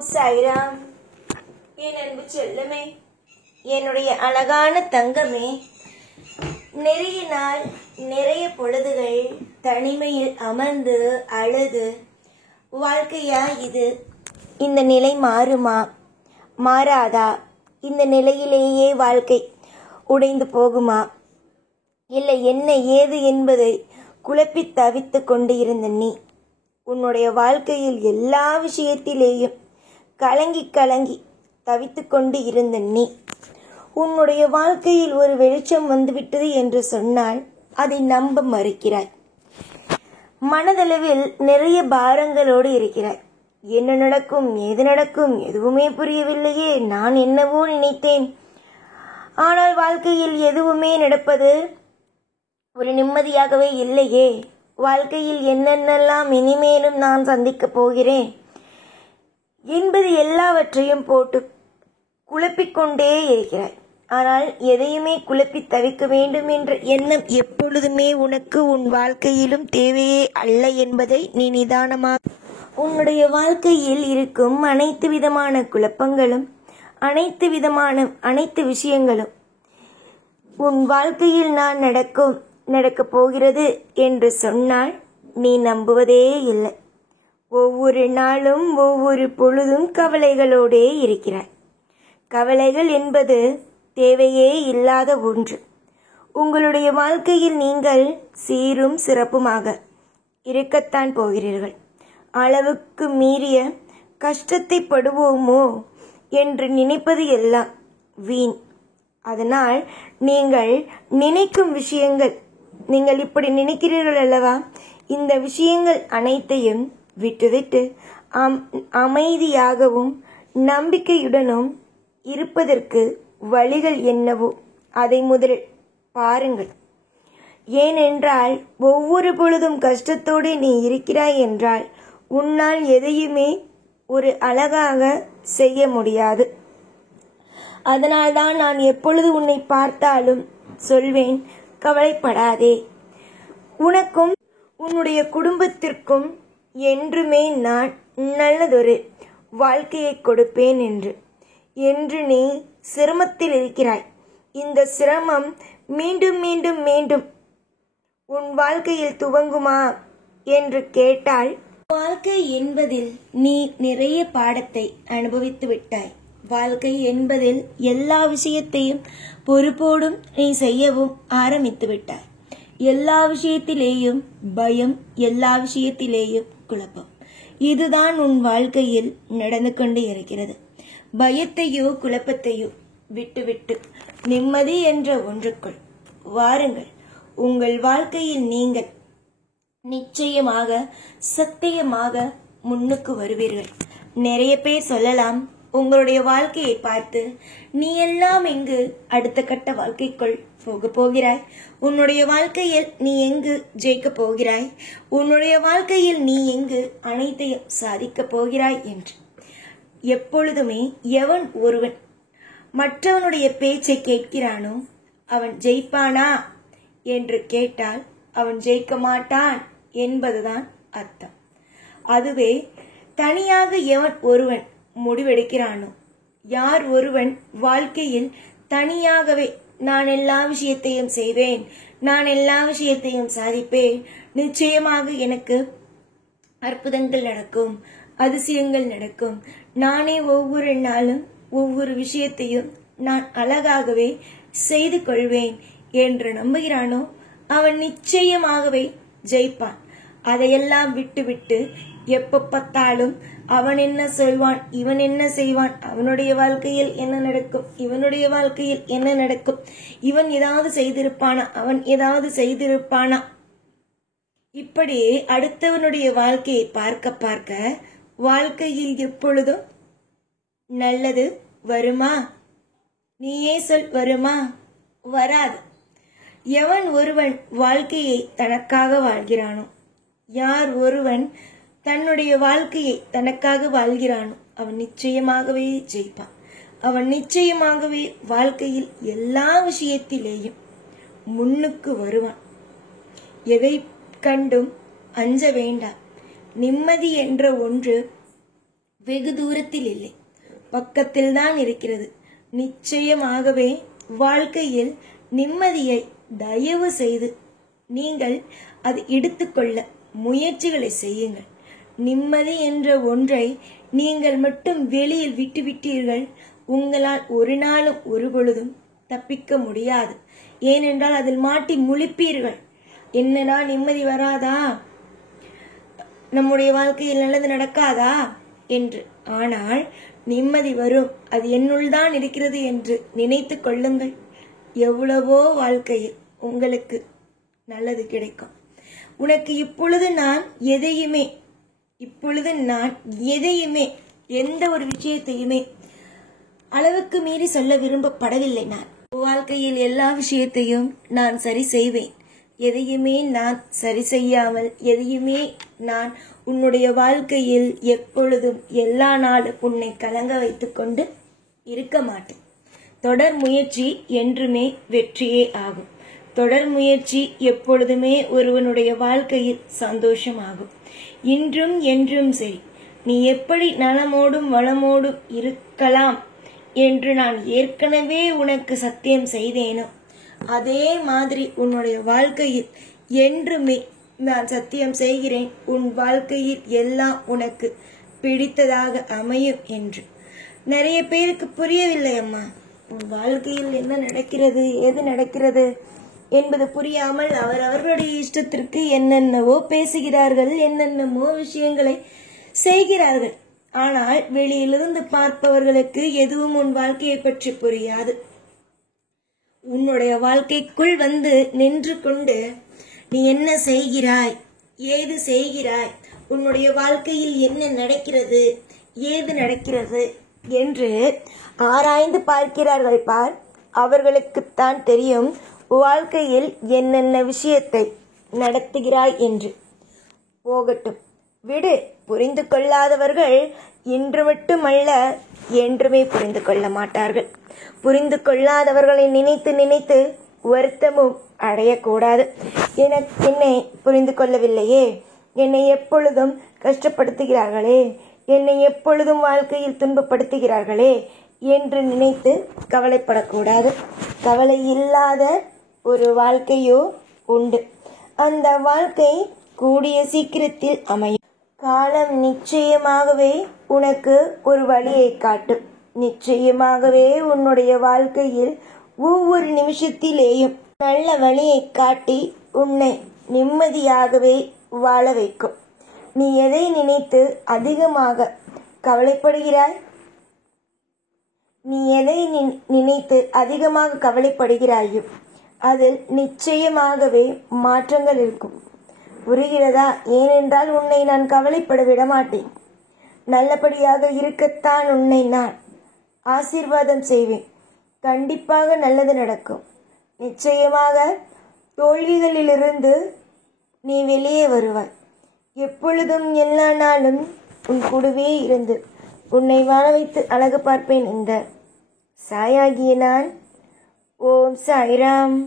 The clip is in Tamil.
ஓம் சாய்ராம். என் அன்பு செல்லமே, என்னுடைய அழகான தங்கமே, நிறைய நாள் நிறைய பொழுதுகள் தனிமையில் அமர்ந்து அழுது வாழ்க்கையா இது, இந்த நிலை மாறுமா மாறாதா, இந்த நிலையிலேயே வாழ்க்கை உடைந்து போகுமா, இல்லை என்ன ஏது என்பதை குழப்பி தவித்து கொண்டு இருந்த நீ உன்னுடைய வாழ்க்கையில் எல்லா விஷயத்திலேயும் கலங்கி கலங்கி தவித்து கொண்டு இருந்த நீ உன்னுடைய வாழ்க்கையில் ஒரு வெளிச்சம் வந்துவிட்டது என்று சொன்னால் அதை நம்ப மறுக்கிறாய். மனதளவில் நிறைய பாரங்களோடு இருக்கிறாய். என்ன நடக்கும், ஏது நடக்கும், எதுவுமே புரியவில்லையே, நான் என்னவோ நினைத்தேன், ஆனால் வாழ்க்கையில் எதுவுமே நடப்பது ஒரு நிம்மதியாகவே இல்லையே, வாழ்க்கையில் என்னென்னலாம் இனிமேலும் நான் சந்திக்கப் போகிறேன் என்பது எல்லாவற்றையும் போட்டு குழப்பிக்கொண்டே இருக்கிறாய். ஆனால் எதையுமே குழப்பி தவிக்க வேண்டும் என்ற எண்ணம் எப்பொழுதுமே உனக்கு உன் வாழ்க்கையிலும் தேவையே அல்ல என்பதை நீ நிதானமாக உன்னுடைய வாழ்க்கையில் இருக்கும் அனைத்து விதமான குழப்பங்களும் அனைத்து விஷயங்களும் உன் வாழ்க்கையில் நடக்கப் போகிறது என்று சொன்னால் நீ நம்புவதே இல்லை. ஒவ்வொரு நாளும் ஒவ்வொரு பொழுதும் கவலைகளோடே இருக்கிறாய். கவலைகள் என்பது தேவையே இல்லாத ஒன்று. உங்களுடைய வாழ்க்கையில் நீங்கள் சீரும் சிறப்புமாக இருக்கத்தான் போகிறீர்கள். அளவுக்கு மீறிய கஷ்டத்தை படுவோமோ என்று நினைப்பது எல்லாம் வீண். அதனால் நீங்கள் நினைக்கும் விஷயங்கள், நீங்கள் இப்படி நினைக்கிறீர்கள் அல்லவா, இந்த விஷயங்கள் அனைத்தையும் விட்டுவிட்டு அமைதியாகவும் நம்பிக்கையுடனும் இருப்பதற்கு வழிகள் என்னவோ அதை முதலில் பாருங்கள். ஏனென்றால் ஒவ்வொரு பொழுதும் கஷ்டத்தோடு நீ இருக்கிறாய் என்றால் உன்னால் எதையுமே ஒரு அழகாக செய்ய முடியாது. அதனால்தான் நான் எப்பொழுது உன்னை பார்த்தாலும் சொல்வேன், கவலைப்படாதே, உனக்கும் உன்னுடைய குடும்பத்திற்கும் என்றுமே நான் நல்லதொரு வாழ்க்கையை கொடுப்பேன் என்று நீ சிரமத்தில் இருக்கிறாய். இந்த சிரமம் மீண்டும் மீண்டும் மீண்டும் உன் வாழ்க்கையில் துவங்குமா என்று கேட்டால், வாழ்க்கை என்பதில் நீ நிறைய பாடத்தை அனுபவித்து விட்டாய். வாழ்க்கை என்பதில் எல்லா விஷயத்தையும் பொறுப்போடும் நீ செய்யவும் ஆரம்பித்து விட்டாய். எல்லா விஷயத்திலேயும் பயம், எல்லா விஷயத்திலேயும் குழப்பம். இதுதான் உன் வாழ்க்கையில் நடந்து கொண்டு இருக்கிறது. பயத்தையோ குழப்பத்தையோ விட்டுவிட்டு நிம்மதி என்ற ஒன்றுக்குள் வாருங்கள். உங்கள் வாழ்க்கையில் நீங்கள் நிச்சயமாக சத்தியமாக முன்னுக்கு வருவீர்கள். நிறைய பேர் சொல்லலாம், உங்களுடைய வாழ்க்கையை பார்த்து நீ எல்லாம் எங்கு அடுத்த கட்ட வாழ்க்கைக்குள் போக போகிறாய், உன்னுடைய வாழ்க்கையில் நீ எங்கு ஜெயிக்க போகிறாய், உன்னுடைய வாழ்க்கையில் நீ எங்கு அனைத்தையும் சாதிக்க போகிறாய் என்று. எப்பொழுதுமே எவன் ஒருவன் மற்றவனுடைய பேச்சை கேட்கிறானோ அவன் ஜெயிப்பானா என்று கேட்டால் அவன் ஜெயிக்க மாட்டான் என்பதுதான் அர்த்தம். அதுவே தனியாக எவன் ஒருவன் முடிவெடுக்கிறானோ, யார் ஒருவன் வாழ்க்கையில் தனியாகவே நான் எல்லா விஷயத்தையும் செய்வேன், நான் எல்லா விஷயத்தையும் சாதிப்பேன், நிச்சயமாக எனக்கு அற்புதங்கள் நடக்கும், அதிசயங்கள் நடக்கும், நானே ஒவ்வொரு நாளும் ஒவ்வொரு விஷயத்தையும் நான் அழகாகவே செய்து கொள்வேன் என்று நம்புகிறானோ அவன் நிச்சயமாகவே ஜெயிப்பான். அதையெல்லாம் விட்டுவிட்டு எப்ப பார்த்தாலும் அவன் என்ன சொல்வான், இவன் என்ன செய்வான், அவனுடைய வாழ்க்கையில் என்ன நடக்கும், இவனுடைய வாழ்க்கையில் என்ன நடக்கும், இவன் ஏதாவது செய்திருப்பானா, அவன் ஏதாவது செய்திருப்பானா, இப்படி அடுத்தவனுடைய வாழ்க்கையை பார்க்க பார்க்க வாழ்க்கையில் எப்பொழுதும் நல்லது வருமா? நீயே சொல், வருமா? வராது. எவன் ஒருவன் வாழ்க்கையை தனக்காக வாழ்கிறானோ, யார் ஒருவன் தன்னுடைய வாழ்க்கையை தனக்காக வாழ்கிறானோ அவன் நிச்சயமாகவே ஜெயிப்பான். அவன் நிச்சயமாகவே வாழ்க்கையில் எல்லா விஷயத்திலேயும் முன்னுக்கு வருவான். எதை கண்டும் அஞ்ச வேண்டாம். நிம்மதி என்ற ஒன்று வெகு தூரத்தில் இல்லை, பக்கத்தில்தான் இருக்கிறது. நிச்சயமாகவே வாழ்க்கையில் நிம்மதியை தயவு செய்து நீங்கள் அது எடுத்துக்கொள்ள முயற்சிகளை செய்யுங்கள். நிம்மதி என்ற ஒன்றை நீங்கள் மட்டும் வெளியில் விட்டுவிட்டீர்கள், உங்களால் ஒரு நாளும் ஒரு பொழுதும் தப்பிக்க முடியாது. ஏனென்றால் அதில் மாட்டி முழிப்பீர்கள். என்னடா நிம்மதி வராதா, நம்முடைய வாழ்க்கையில் நல்லது நடக்காதா என்று. ஆனால் நிம்மதி வரும், அது என்னுள் தான் இருக்கிறது என்று நினைத்து கொள்ளுங்கள். எவ்வளவோ வாழ்க்கையில் உங்களுக்கு நல்லது கிடைக்கும். உனக்கு இப்பொழுது நான் எதையுமே எந்த ஒரு விஷயத்தையுமே அளவுக்கு மீறி சொல்ல விரும்பப்படவில்லை. நான் வாழ்க்கையில் எல்லா விஷயத்தையும் நான் சரி செய்வேன். எதையுமே நான் சரி செய்யாமல், எதையுமே நான் உன்னுடைய வாழ்க்கையில் எப்பொழுதும் எல்லா நாளும் உன்னை கலங்க வைத்துக் கொண்டு இருக்க மாட்டேன். தொடர் முயற்சி என்றுமே வெற்றியே ஆகும். தொடர் முயற்சி எப்பொழுதுமே ஒருவனுடைய வாழ்க்கையில் சந்தோஷமாகும். இன்றும் என்றும் சரி, நீ எப்படி நலமோடும் வளமோடும் இருக்கலாம் என்று நான் ஏற்கனவே உனக்கு சத்தியம் செய்தேனோ, அதே மாதிரி உன்னுடைய வாழ்க்கையில் என்றுமே நான் சத்தியம் செய்கிறேன், உன் வாழ்க்கையில் எல்லாம் உனக்கு பிடித்ததாக அமையும் என்று. நிறைய பேருக்கு புரியவில்லை அம்மா, உன் வாழ்க்கையில் என்ன நடக்கிறது, ஏது நடக்கிறது என்பது புரியாமல் அவரவர்களுடைய இஷ்டத்திற்கு என்னென்னவோ பேசுகிறார்கள், என்னென்னமோ விஷயங்களை செய்கிறார்கள். ஆனால் வெளியிலிருந்து பார்ப்பவர்களுக்கு எதுவும் உன் வாழ்க்கையை பற்றி புரியாது. உன்னுடைய வாழ்க்கைக்குள் வந்து நின்று கொண்டு நீ என்ன செய்கிறாய், ஏது செய்கிறாய், உன்னுடைய வாழ்க்கையில் என்ன நடக்கிறது, ஏது நடக்கிறது என்று ஆராய்ந்து பார்க்கிறார்கள் பார். அவர்களுக்குத்தான் தெரியும் வாழ்க்கையில் என்னென்ன விஷயத்தை நடத்துகிறாய் என்று. போகட்டும், விடு. புரிந்து கொள்ளாதவர்கள் இன்று மட்டுமல்ல என்றுமே புரிந்து கொள்ள மாட்டார்கள். புரிந்து கொள்ளாதவர்களை நினைத்து நினைத்து வருத்தமும் அடையக்கூடாது. என்னை புரிந்து கொள்ளவில்லையே, என்னை எப்பொழுதும் கஷ்டப்படுத்துகிறார்களே, என்னை எப்பொழுதும் வாழ்க்கையில் துன்பப்படுத்துகிறார்களே என்று நினைத்து கவலைப்படக்கூடாது. கவலை இல்லாத ஒரு வாழ்க்கையோ உண்டு. அந்த வாழ்க்கை கூடிய சீக்கிரத்தில் அமையும். காலம் நிச்சயமாகவே உனக்கு ஒரு வழியை காட்டும். நிச்சயமாகவே உன்னுடைய வாழ்க்கையில் ஒவ்வொரு நிமிஷத்திலேயும் நல்ல வழியை காட்டி உன்னை நிம்மதியாகவே வாழ வைக்கும். நீ எதை நினைத்து அதிகமாக கவலைப்படுகிறாய்? நீ எதை நினைத்து அதிகமாக கவலைப்படுகிறாயோ அதில் நிச்சயமாகவே மாற்றங்கள் இருக்கும். புரிகிறதா? ஏனென்றால் உன்னை நான் கவலைப்பட விட மாட்டேன். நல்லபடியாக இருக்கத்தான் உன்னை நான் ஆசீர்வாதம் செய்வேன். கண்டிப்பாக நல்லது நடக்கும். நிச்சயமாக தோல்விகளிலிருந்து நீ வெளியே வருவாய். எப்பொழுதும் எல்லா நாளும் உன் கூடவே இருந்து உன்னை வாழ வைத்து அழகு பார்ப்பேன். இந்த சாயாகிய நான். ஓம் சாய்ராம்.